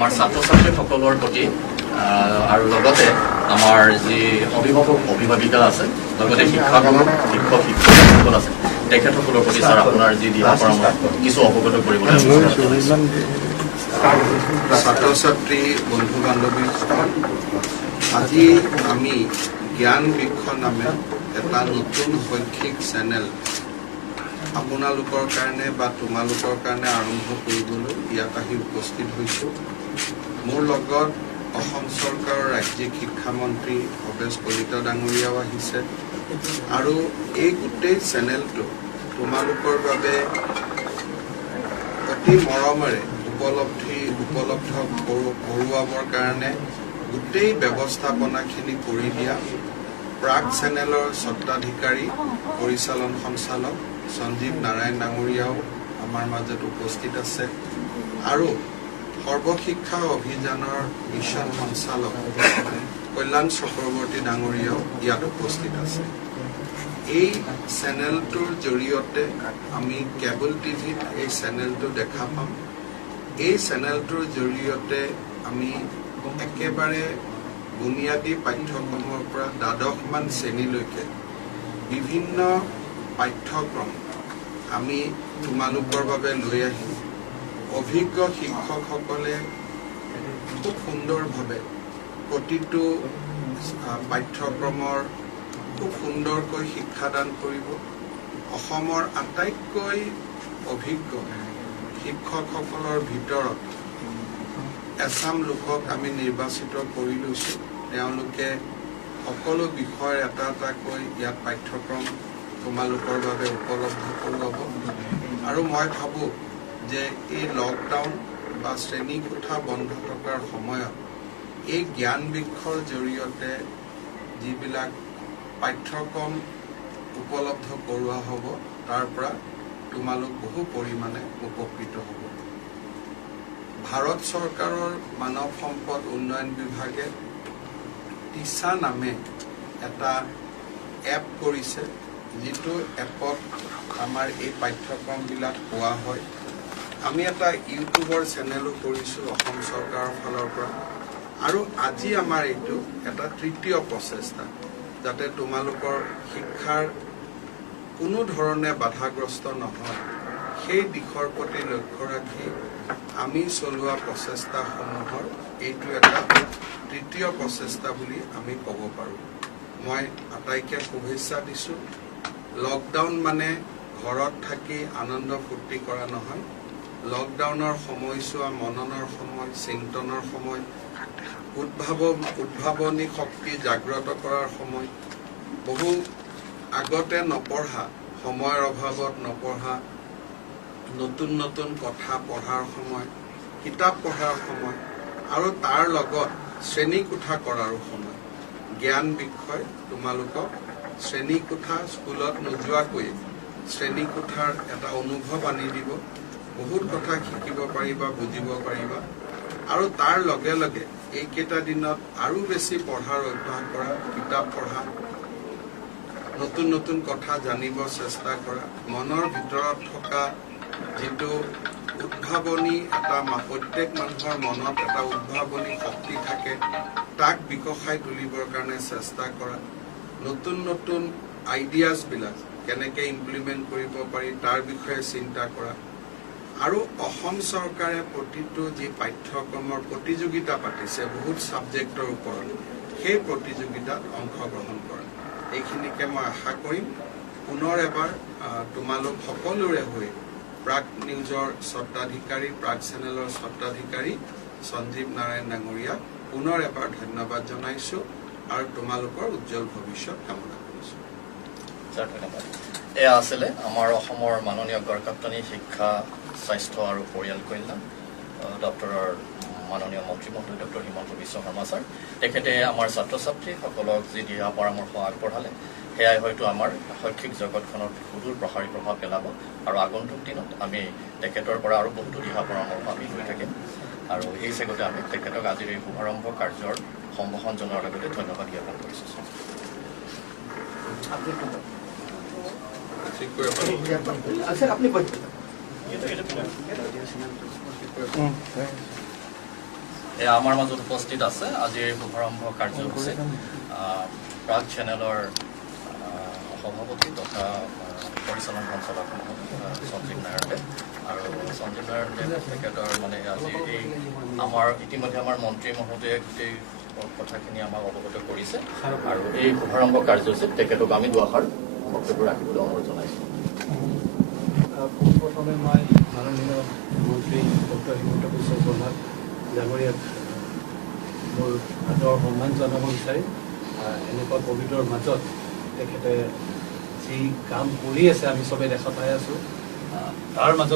আমাৰ ছাত্ৰ ছাত্ৰীসকলৰ প্ৰতি আৰু লগতে আমাৰ যি অভিভাৱক অভিভাৱিকা আছে লগতে শিক্ষাগুৰু শিক্ষক শিক্ষয়িত্ৰীসকল আছে তেখেতসকলৰ প্ৰতি ছাৰ আপোনাৰ যি দিহা পৰামৰ্শ কিছু অৱগত কৰিবলৈ ছাত্ৰ ছাত্ৰী বন্ধু বান্ধৱী আজি আমি জ্ঞান বৃক্ষ নামে এটা নতুন শৈক্ষিক চেনেল আপোনালোকৰ কাৰণে বা তোমালোকৰ কাৰণে আৰম্ভ কৰিবলৈ ইয়াত আহি উপস্থিত হৈছোঁ। মোৰ লগত অসম চৰকাৰৰ ৰাজ্যিক শিক্ষামন্ত্ৰী ভৱেশ কলিতা ডাঙৰীয়াও আহিছে আৰু এই গোটেই চেনেলটো তোমালোকৰ বাবে অতি মৰমেৰে উপলব্ধ কৰোৱাবৰ কাৰণে গোটেই ব্যৱস্থাপনাখিনি কৰি দিয়া প্ৰাগ চেনেলৰ স্বত্বাধিকাৰী পৰিচালন সঞ্চালক সঞ্জীৱ নাৰায়ণ ডাঙৰীয়াও আমাৰ মাজত উপস্থিত আছে আৰু সৰ্বশিক্ষা অভিযানৰ মিছন সঞ্চালক কল্যাণ চক্ৰৱৰ্তী ডাঙৰীয়াও ইয়াত উপস্থিত আছে। এই চেনেলটোৰ জৰিয়তে আমি কেবল টিভিত এই চেনেলটো দেখা পাম। এই চেনেলটোৰ জৰিয়তে আমি একেবাৰে বুনিয়াদী পাঠ্যক্ৰমৰ পৰা দ্বাদশমান শ্ৰেণীলৈকে বিভিন্ন পাঠ্যক্ৰম আমি তোমালোকৰ বাবে লৈ আহিম। অভিজ্ঞ শিক্ষকসকলে খুব সুন্দৰভাৱে প্ৰতিটো পাঠ্যক্ৰমৰ খুব সুন্দৰকৈ শিক্ষাদান কৰিব। অসমৰ আটাইতকৈ অভিজ্ঞ শিক্ষকসকলৰ ভিতৰত এছাম লোকক আমি নিৰ্বাচিত কৰি লৈছোঁ। তেওঁলোকে সকলো বিষয়ৰ এটা এটাকৈ ইয়াত পাঠ্যক্ৰম তোমালোকৰ বাবে উপলব্ধ কৰোৱাব আৰু মই ভাবোঁ যে এই লকডাউন বা শ্ৰেণীকোঠা বন্ধ থকাৰ সময়ত এই জ্ঞান বৃক্ষৰ জৰিয়তে যিবিলাক পাঠ্যক্ৰম উপলব্ধ কৰোৱা হ'ব তাৰ পৰা তোমালোক বহু পৰিমাণে উপকৃত হ'ব। ভাৰত চৰকাৰৰ মানৱ সম্পদ উন্নয়ন বিভাগে টিচা নামে এটা এপ কৰিছে, যিটো এপত আমাৰ এই পাঠ্যক্ৰমবিলাক পোৱা হয়। আমি এটা ইউটিউবৰ চেনেলো কৰিছোঁ অসম চৰকাৰৰ ফালৰ পৰা আৰু আজি আমাৰ এইটো এটা তৃতীয় প্ৰচেষ্টা যাতে তোমালোকৰ শিক্ষাৰ কোনো ধৰণে বাধাগ্ৰস্ত নহয় সেই দিশৰ প্ৰতি লক্ষ্য ৰাখি আমি চলোৱা প্ৰচেষ্টাসমূহৰ এইটো এটা তৃতীয় প্ৰচেষ্টা বুলি আমি ক'ব পাৰোঁ। মই আটাইকে শুভেচ্ছা দিছোঁ। লকডাউন মানে ঘৰত থাকি আনন্দ ফূৰ্তি কৰা নহয়। লকডাউনৰ সময়ছোৱা মননৰ সময়, চিন্তনৰ সময়, উদ্ভাৱনী শক্তি জাগ্ৰত কৰাৰ সময়। বহু আগতে নপঢ়া, সময়ৰ অভাৱত নপঢ়া, নতুন নতুন কথা পঢ়াৰ সময়, কিতাপ পঢ়াৰ সময় আৰু তাৰ লগত শ্ৰেণীকোঠা কৰাৰো সময়। জ্ঞান বিষয় তোমালোকক শ্ৰেণীকোঠা স্কুলত নোযোৱাকৈ শ্ৰেণীকোঠাৰ এটা অনুভৱ আনি দিব। বহুত কথা শিকিব পাৰিবা, বুজিব পাৰিবা আৰু তাৰ লগে লগে এইকেইটা দিনত আৰু বেছি পঢ়াৰ অভ্যাস কৰা, কিতাপ পঢ়া, নতুন নতুন কথা জানিব চেষ্টা কৰা। মনৰ ভিতৰত থকা যিটো উদ্ভাৱনী এটা প্ৰত্যেক মানুহৰ মনত এটা উদ্ভাৱনী শক্তি থাকে, তাক বিকশাই তুলিবৰ কাৰণে চেষ্টা কৰা। নতুন নতুন আইডিয়াছবিলাক কেনেকৈ ইমপ্লিমেণ্ট কৰিব পাৰি তাৰ বিষয়ে চিন্তা কৰা আৰু অসম চৰকাৰে প্ৰতিটো যি পাঠ্যক্ৰমৰ প্ৰতিযোগিতা পাতিছে বহুত ছাবজেক্টৰ ওপৰত, সেই প্ৰতিযোগিতাত অংশগ্ৰহণ কৰা। এইখিনিকে মই আশা কৰিম। পুনৰ এবাৰ তোমালোক সকলোৰে হৈ প্ৰাগ নিউজৰ স্বত্বাধিকাৰী, প্ৰাগ চেনেলৰ স্বত্বাধিকাৰী সঞ্জীৱ নাৰায়ণ ডাঙৰীয়াক পুনৰ এবাৰ ধন্যবাদ জনাইছোঁ আৰু তোমালোকৰ উজ্জ্বল ভৱিষ্যত কামনা কৰিছোঁ। ধন্যবাদ। এয়া আছিলে আমাৰ অসমৰ মাননীয় গড়কাপ্তানী শিক্ষা, স্বাস্থ্য আৰু পৰিয়াল কল্যাণ দপ্তৰৰ মাননীয় মন্ত্ৰী মহোদয় ডক্টৰ হিমন্ত বিশ্ব শৰ্মা ছাৰ। তেখেতে আমাৰ ছাত্ৰ ছাত্ৰীসকলক যি দিহা পৰামৰ্শ আগবঢ়ালে সেয়াই হয়তো আমাৰ শৈক্ষিক জগতখনত সুদূৰ প্ৰসাৰী প্ৰভাৱ পেলাব আৰু আগন্তুক দিনত আমি তেখেতৰ পৰা আৰু বহুতো দিহা পৰামৰ্শ আমি লৈ থাকিম আৰু এই চেগতে আমি তেখেতক আজিৰ এই শুভাৰম্ভ কাৰ্যৰ সম্বোধন জনোৱাৰ লগতে ধন্যবাদ জ্ঞাপন কৰিছোঁ। আপনি এয়া আমাৰ মাজত উপস্থিত আছে আজিৰ শুভাৰম্ভ কাৰ্যসূচীত প্ৰাগ চেনেলৰ সভাপতি তথা পৰিচালন সঞ্চালক সঞ্জীৱ নাৰায়ণদেৱ আৰু সঞ্জীৱ নাৰায়ণদেৱ তেখেতৰ মানে আজি এই আমাৰ ইতিমধ্যে আমাৰ মন্ত্ৰী মহোদয়ে গোটেই কথাখিনি আমাক অৱগত কৰিছে আৰু এই শুভাৰম্ভ কাৰ্যসূচীত তেখেতক আমি দুআষাৰ বক্তব্য ৰাখিবলৈ অনুৰোধ জনাইছোঁ। পোনপ্ৰথমে মই মাননীয় মন্ত্ৰী ডক্টৰ হিমন্ত বিশ্ব শৰ্মাক ডাঙৰীয়াক মোৰ আদৰ সন্মান জনাব বিচাৰিম। এনেকুৱা ক'ভিডৰ মাজত তেখেতে যি কাম কৰি আছে আমি চবেই দেখা পাই আছোঁ তাৰ মাজত